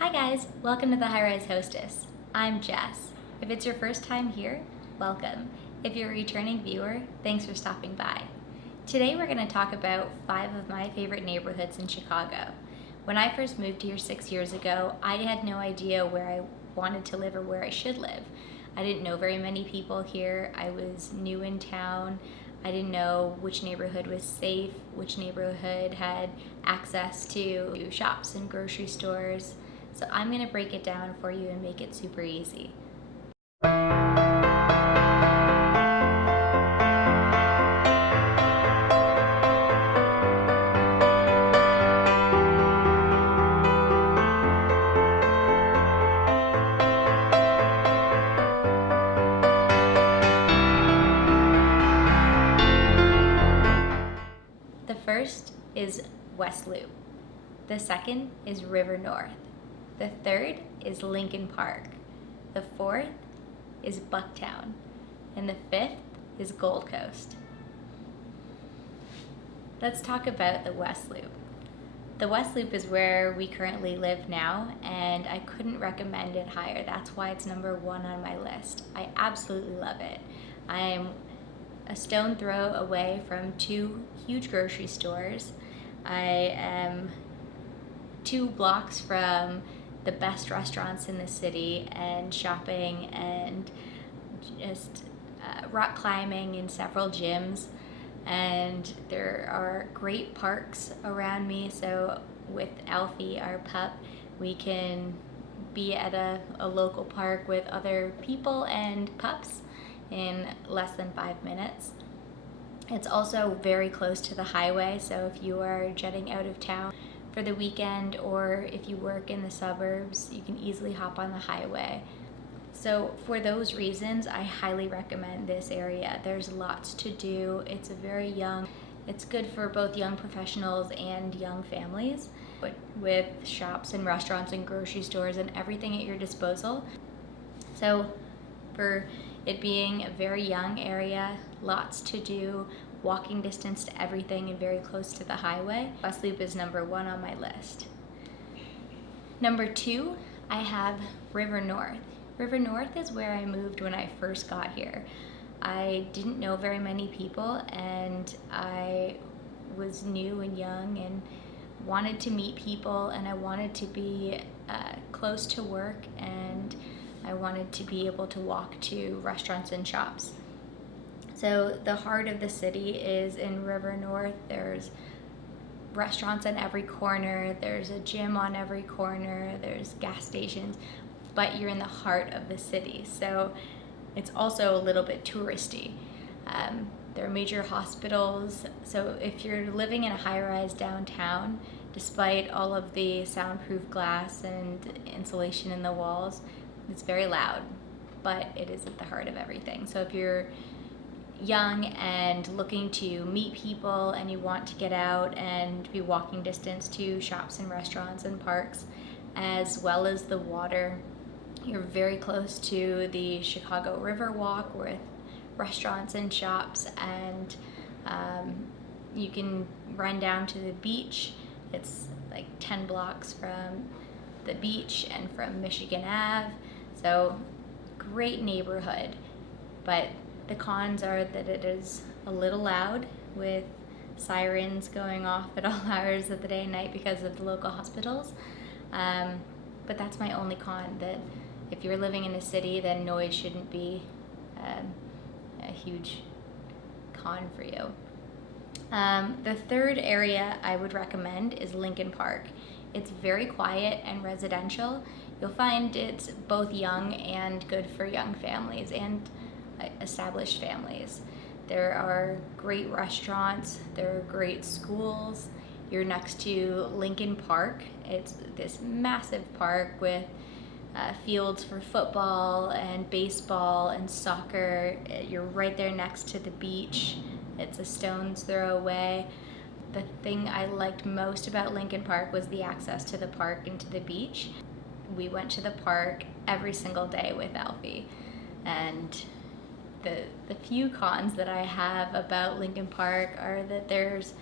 Hi guys, welcome to the High Rise Hostess. I'm Jess. If it's your first time here, welcome. If you're a returning viewer, thanks for stopping by. Today we're going to talk about 5 of my favorite neighborhoods in Chicago. When I first moved here 6 years ago, I had no idea where I wanted to live or where I should live. I didn't know very many people here. I was new in town. I didn't know which neighborhood was safe, which neighborhood had access to shops and grocery stores. So I'm going to break it down for you and make it super easy. The first is West Loop. The second is River North. The third is Lincoln Park. The fourth is Bucktown. And the fifth is Gold Coast. Let's talk about the West Loop. The West Loop is where we currently live now, and I couldn't recommend it higher. That's why it's number 1 on my list. I absolutely love it. I'm a stone throw away from 2 huge grocery stores. I am 2 blocks from the best restaurants in the city and shopping and just rock climbing in several gyms. And there are great parks around me. So with Alfie, our pup, we can be at a local park with other people and pups in less than 5 minutes. It's also very close to the highway, so if you are jetting out of town for the weekend or if you work in the suburbs, you can easily hop on the highway. So for those reasons, I highly recommend this area. There's lots to do. It's it's good for both young professionals and young families, but with shops and restaurants and grocery stores and everything at your disposal. So for it being a very young area, lots to do, walking distance to everything and very close to the highway, West Loop is number 1 on my list. Number 2, I have River North. River North is where I moved when I first got here. I didn't know very many people, and I was new and young and wanted to meet people, and I wanted to be close to work, and I wanted to be able to walk to restaurants and shops. So the heart of the city is in River North. There's restaurants on every corner, there's a gym on every corner, there's gas stations, but you're in the heart of the city. So it's also a little bit touristy. There are major hospitals. So if you're living in a high-rise downtown, despite all of the soundproof glass and insulation in the walls, it's very loud, but it is at the heart of everything. So if you're young and looking to meet people and you want to get out and be walking distance to shops and restaurants and parks, as well as the water, you're very close to the Chicago River Walk with restaurants and shops, and you can run down to the beach. It's like 10 blocks from the beach and from Michigan Ave. So great neighborhood, but the cons are that it is a little loud with sirens going off at all hours of the day and night because of the local hospitals. But that's my only con, that if you're living in a city, then noise shouldn't be a huge con for you. The third area I would recommend is Lincoln Park. It's very quiet and residential. You'll find it's both young and good for young families and established families. There are great restaurants, there are great schools. You're next to Lincoln Park. It's this massive park with fields for football and baseball and soccer. You're right there next to the beach. It's a stone's throw away. The thing I liked most about Lincoln Park was the access to the park and to the beach. We went to the park every single day with Alfie, and the few cons that I have about Lincoln Park are that there's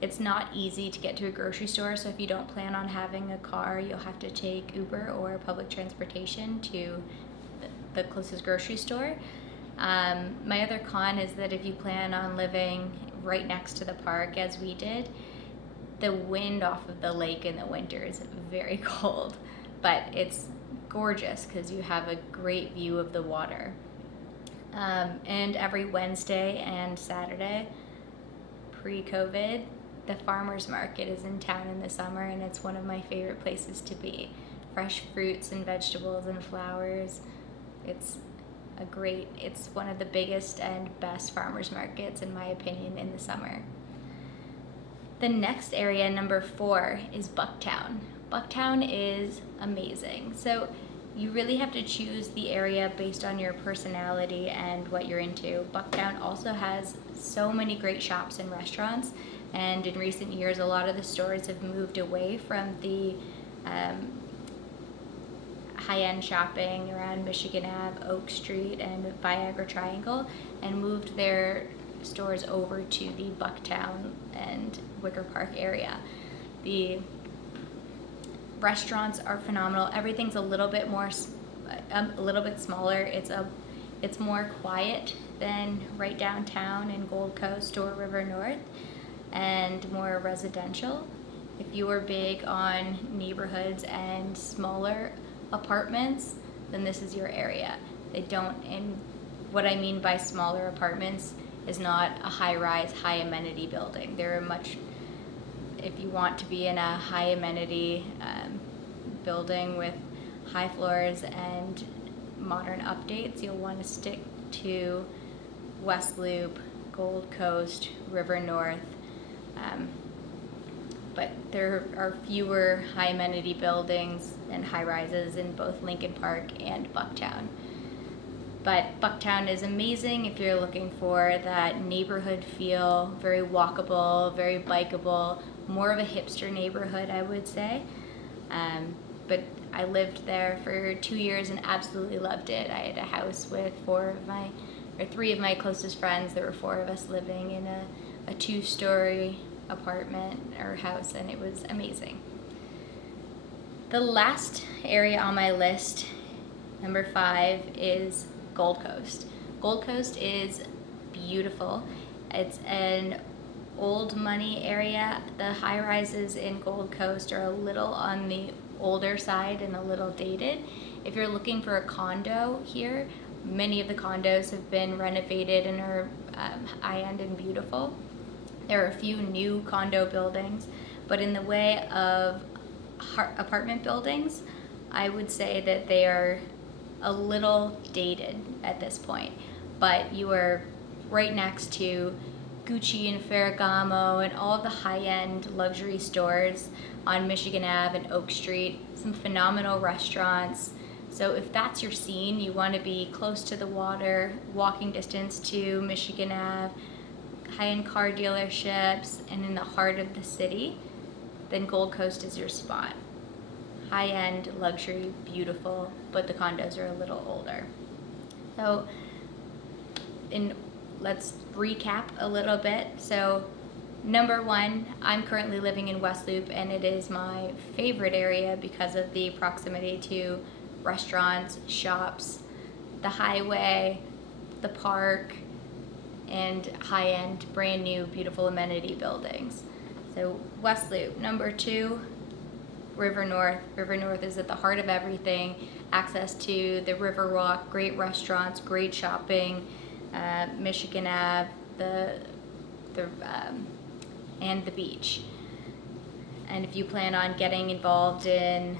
It's not easy to get to a grocery store, so if you don't plan on having a car, you'll have to take Uber or public transportation to the closest grocery store. My other con is that if you plan on living right next to the park, as we did, the wind off of the lake in the winter is very cold, but it's gorgeous because you have a great view of the water. And every Wednesday and Saturday, pre-COVID, the farmer's market is in town in the summer, and it's one of my favorite places to be. Fresh fruits and vegetables and flowers. It's one of the biggest and best farmers markets, in my opinion, in the summer. The next area, number 4, is Bucktown. Bucktown is amazing. So you really have to choose the area based on your personality and what you're into. Bucktown also has so many great shops and restaurants, and in recent years a lot of the stores have moved away from the high-end shopping around Michigan Ave, Oak Street, and Viagra Triangle, and moved their stores over to the Bucktown and Wicker Park area. The restaurants are phenomenal. Everything's a little bit smaller. It's more quiet than right downtown in Gold Coast or River North, and more residential. If you are big on neighborhoods and smaller apartments, then this is your area. And what I mean by smaller apartments is not a high-rise, high amenity building. If you want to be in a high amenity building with high floors and modern updates, you'll want to stick to West Loop, Gold Coast, River North. But there are fewer high amenity buildings and high rises in both Lincoln Park and Bucktown. But Bucktown is amazing if you're looking for that neighborhood feel, very walkable, very bikeable, more of a hipster neighborhood, I would say. But I lived there for 2 years and absolutely loved it. I had a house with 3 of my closest friends. There were 4 of us living in a 2-story apartment or house, and it was amazing. The last area on my list, number 5, is Gold Coast. Gold Coast is beautiful. It's an old money area. The high rises in Gold Coast are a little on the older side and a little dated. If you're looking for a condo here, many of the condos have been renovated and are high-end and beautiful. There are a few new condo buildings, but in the way of apartment buildings, I would say that they are a little dated at this point. But you are right next to Gucci and Ferragamo and all of the high-end luxury stores on Michigan Ave and Oak Street, some phenomenal restaurants. So if that's your scene, you want to be close to the water, walking distance to Michigan Ave, high-end car dealerships, and in the heart of the city, then Gold Coast is your spot. High-end, luxury, beautiful, but the condos are a little older. So let's recap a little bit. So number 1, I'm currently living in West Loop, and it is my favorite area because of the proximity to restaurants, shops, the highway, the park, and high-end, brand new, beautiful amenity buildings. So West Loop. Number 2, River North. River North is at the heart of everything. Access to the River Walk, great restaurants, great shopping, Michigan Ave, and the beach. And if you plan on getting involved in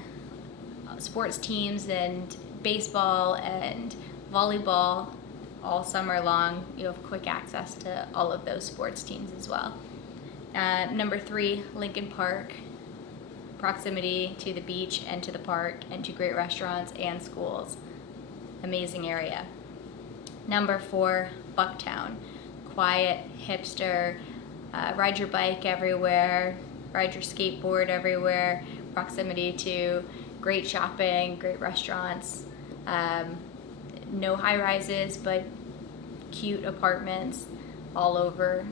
sports teams and baseball and volleyball all summer long, you have quick access to all of those sports teams as well. Number 3, Lincoln Park. Proximity to the beach and to the park and to great restaurants and schools. Amazing area. Number 4, Bucktown. Quiet, hipster, ride your bike everywhere, ride your skateboard everywhere, proximity to great shopping, great restaurants, no high rises, but cute apartments, all over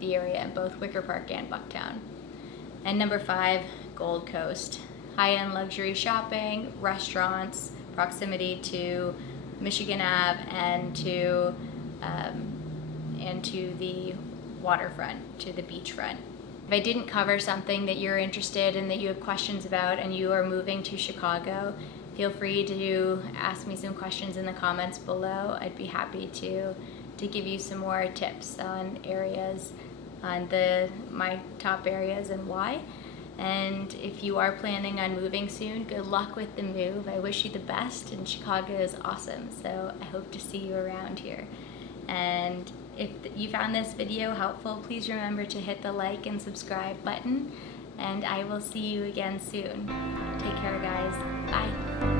the area in both Wicker Park and Bucktown. And number 5, Gold Coast. High-end luxury shopping, restaurants, proximity to Michigan Ave and to the waterfront, to the beachfront. If I didn't cover something that you're interested in, that you have questions about, and you are moving to Chicago, feel free to ask me some questions in the comments below. I'd be happy to give you some more tips on areas, on my top areas and why. And if you are planning on moving soon, good luck with the move. I wish you the best, and Chicago is awesome, so I hope to see you around here. And if you found this video helpful, please remember to hit the like and subscribe button, and I will see you again soon. Take care, guys. Bye.